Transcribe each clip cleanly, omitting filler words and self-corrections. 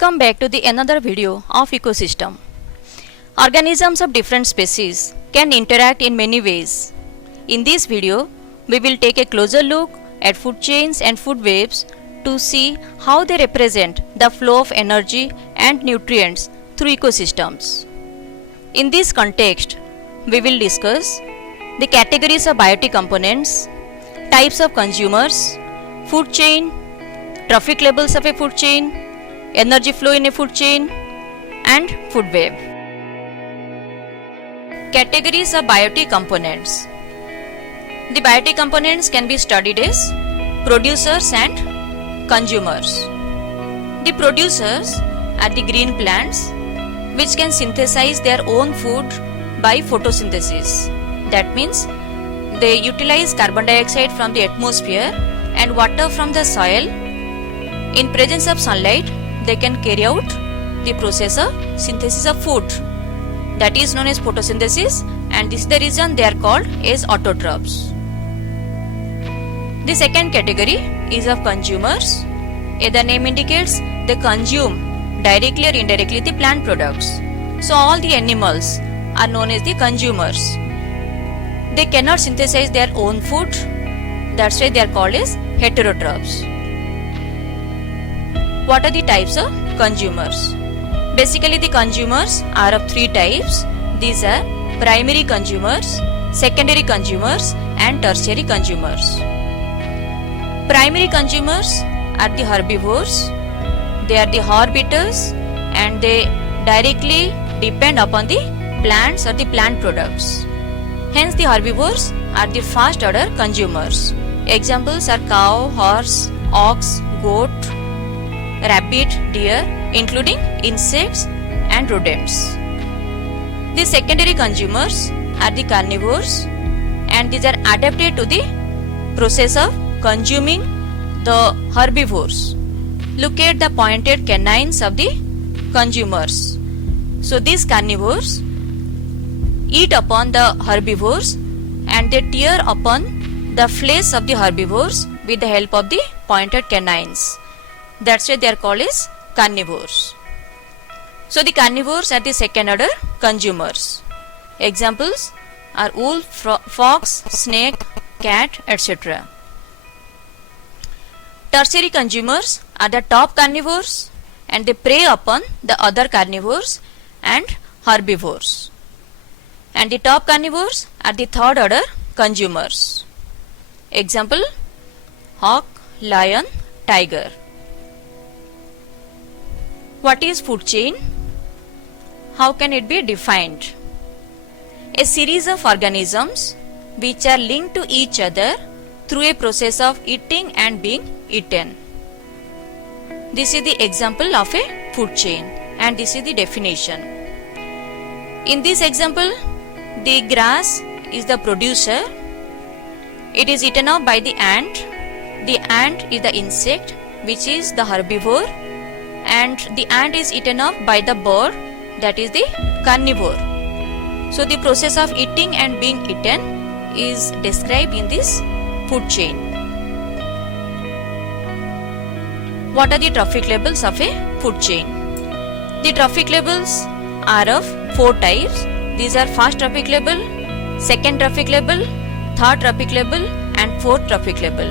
Welcome back to the another video of ecosystem. Organisms of different species can interact in many ways. In this video, we will take a closer look at food chains and food webs to see how they represent the flow of energy and nutrients through ecosystems. In this context, we will discuss the categories of biotic components, types of consumers, food chain, trophic levels of a food chain, energy flow in a food chain, and food web. Categories of biotic components. The biotic components can be studied as producers and consumers. The producers are the green plants which can synthesize their own food by photosynthesis. That means they utilize carbon dioxide from the atmosphere and water from the soil. In presence of sunlight, they can carry out the process of synthesis of food, that is known as photosynthesis, and this is the reason they are called as autotrophs. The second category is of consumers. As the name indicates, they consume directly or indirectly the plant products. So all the animals are known as the consumers. They cannot synthesize their own food, that's why they are called as heterotrophs. What are the types of consumers? Basically, the consumers are of three types. These are primary consumers, secondary consumers, and tertiary consumers. Primary consumers are the herbivores. They are the herb eaters and they directly depend upon the plants or the plant products. Hence, the herbivores are the first order consumers. Examples are cow, horse, ox, goat, rabbit, deer, including insects and rodents. The secondary consumers are the carnivores and these are adapted to the process of consuming the herbivores. Look at the pointed canines of the consumers. So these carnivores eat upon the herbivores and they tear upon the flesh of the herbivores with the help of the pointed canines. That's why they are called as carnivores. So the carnivores are the second order consumers. Examples are wolf, fox, snake, cat, etc. Tertiary consumers are the top carnivores and they prey upon the other carnivores and herbivores. And the top carnivores are the third order consumers. Example, hawk, lion, tiger. What is food chain? How can it be defined? A series of organisms which are linked to each other through a process of eating and being eaten. This is the example of a food chain and this is the definition. In this example, the grass is the producer. It is eaten up by the ant. The ant is the insect which is the herbivore, and the ant is eaten up by the bird, that is the carnivore. So the process of eating and being eaten is described in this food chain. What are the trophic levels of a food chain? The trophic levels are of four types. These are first trophic level, second trophic level, third trophic level, and fourth trophic level.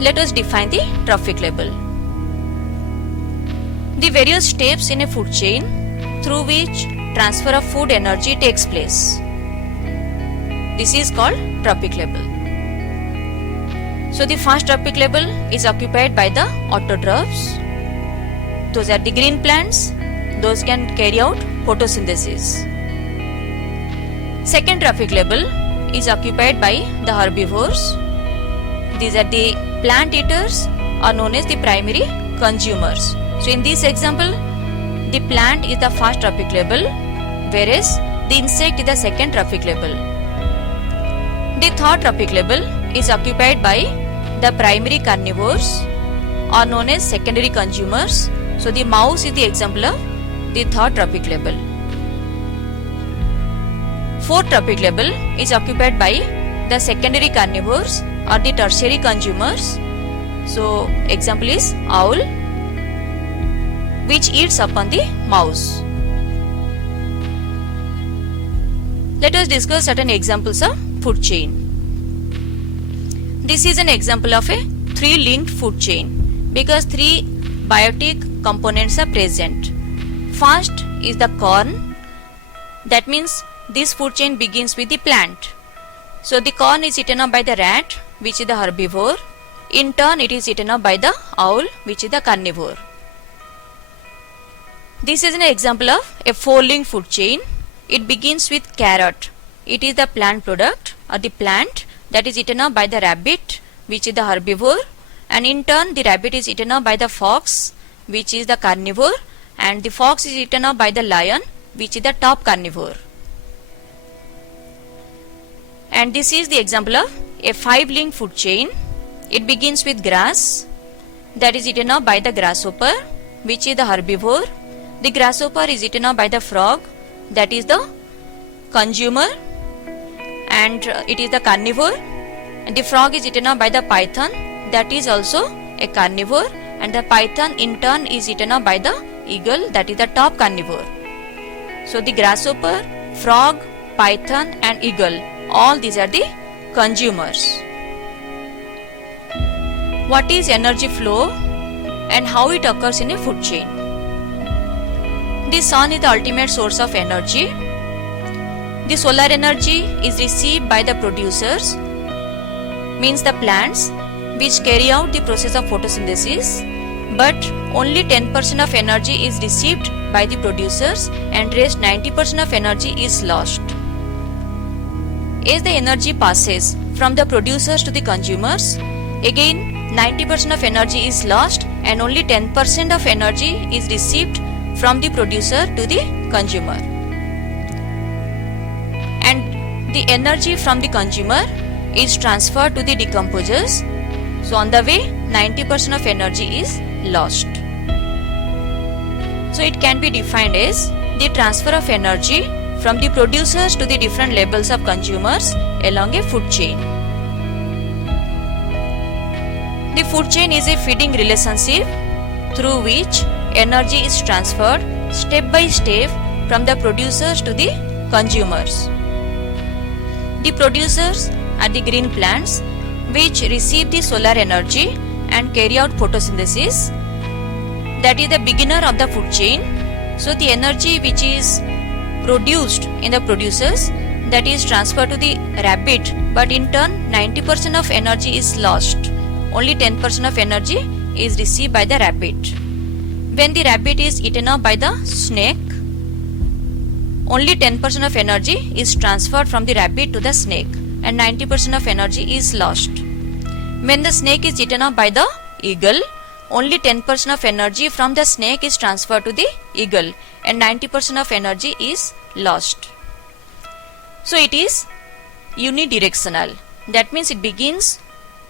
Let us define the trophic level. The various steps in a food chain through which transfer of food energy takes place. This is called trophic level. So the first trophic level is occupied by the autotrophs. Those are the green plants. Those can carry out photosynthesis. Second trophic level is occupied by the herbivores. These are the plant eaters or known as the primary consumers. So in this example, the plant is the first trophic level, whereas the insect is the second trophic level. The third trophic level is occupied by the primary carnivores or known as secondary consumers. So the mouse is the example of the third trophic level. Fourth trophic level is occupied by the secondary carnivores or the tertiary consumers. So example is owl. which eats upon the mouse. Let us discuss certain examples of food chain. This is an example of a three-linked food chain because three biotic components are present. First is the corn. That means this food chain begins with the plant. So the corn is eaten up by the rat, which is the herbivore. In turn, it is eaten up by the owl, which is the carnivore. This is an example of a four-linked food chain. It begins with carrot. It is the plant product or the plant that is eaten up by the rabbit, which is the herbivore, and in turn the rabbit is eaten up by the fox, which is the carnivore, and the fox is eaten up by the lion, which is the top carnivore. And this is the example of a five-linked food chain. It begins with grass that is eaten up by the grasshopper, which is the herbivore. The grasshopper is eaten up by the frog, that is the consumer, and it is the carnivore. And the frog is eaten up by the python, that is also a carnivore, and the python in turn is eaten up by the eagle, that is the top carnivore. So the grasshopper, frog, python and eagle, all these are the consumers. What is energy flow and how it occurs in a food chain? The sun is the ultimate source of energy. The solar energy is received by the producers, means the plants, which carry out the process of photosynthesis, but only 10% of energy is received by the producers and rest 90% of energy is lost. As the energy passes from the producers to the consumers, again 90% of energy is lost and only 10% of energy is received from the producer to the consumer. And the energy from the consumer is transferred to the decomposers. So on the way 90% of energy is lost. So it can be defined as the transfer of energy from the producers to the different levels of consumers along a food chain. The food chain is a feeding relationship through which energy is transferred step by step from the producers to the consumers. The producers are the green plants which receive the solar energy and carry out photosynthesis. That is the beginner of the food chain. So the energy which is produced in the producers, that is transferred to the rabbit, but in turn 90% of energy is lost. Only 10% of energy is received by the rabbit. When the rabbit is eaten up by the snake, only 10% of energy is transferred from the rabbit to the snake and 90% of energy is lost. When the snake is eaten up by the eagle, only 10% of energy from the snake is transferred to the eagle and 90% of energy is lost. So it is unidirectional. That means it begins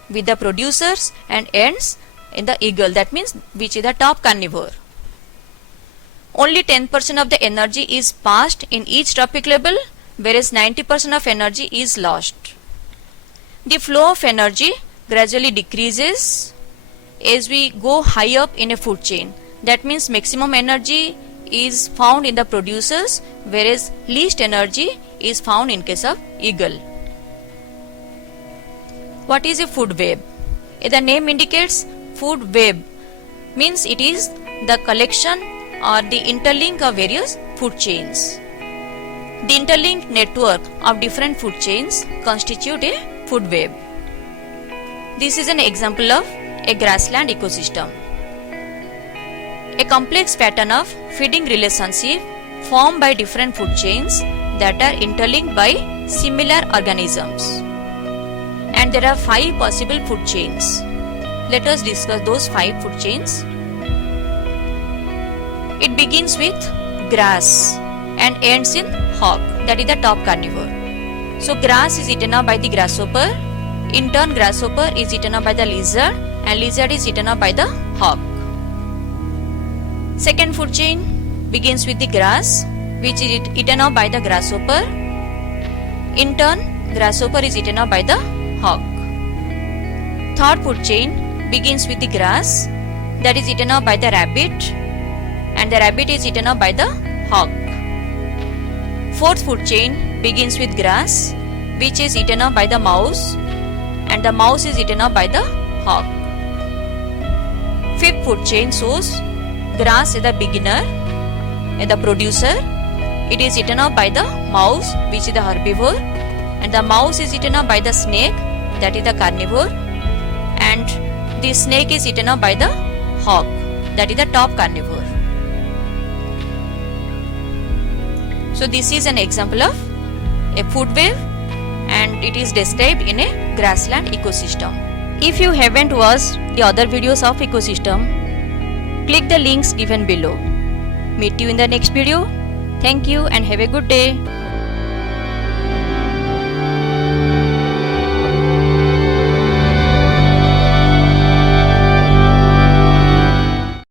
with the producers and ends in the eagle, that means which is the top carnivore. Only 10% of the energy is passed in each trophic level, whereas 90% of energy is lost. The flow of energy gradually decreases as we go high up in a food chain. That means maximum energy is found in the producers, whereas least energy is found in case of eagle. What is a food web? The name indicates food web, means it is the collection or the interlink of various food chains. The interlinked network of different food chains constitute a food web. This is an example of a grassland ecosystem. A complex pattern of feeding relationship formed by different food chains that are interlinked by similar organisms. And there are 5 possible food chains. Let us discuss those 5 food chains. It begins with grass and ends in hog, that is the top carnivore. So grass is eaten up by the grasshopper. In turn, grasshopper is eaten up by the lizard and lizard is eaten up by the hog. Second food chain begins with the grass, which is eaten up by the grasshopper. In turn, grasshopper is eaten up by the hog. Third food chain begins with the grass, that is eaten up by the rabbit, and the rabbit is eaten up by the hawk. Fourth food chain begins with grass, which is eaten up by the mouse, and the mouse is eaten up by the hawk. Fifth food chain shows grass is the beginner and the producer. It is eaten up by the mouse, which is the herbivore, and the mouse is eaten up by the snake, that is the carnivore, and the snake is eaten up by the hawk, that is the top carnivore. So this is an example of a food web, and it is described in a grassland ecosystem. If you haven't watched the other videos of ecosystem, click the links given below. Meet you in the next video. Thank you and have a good day.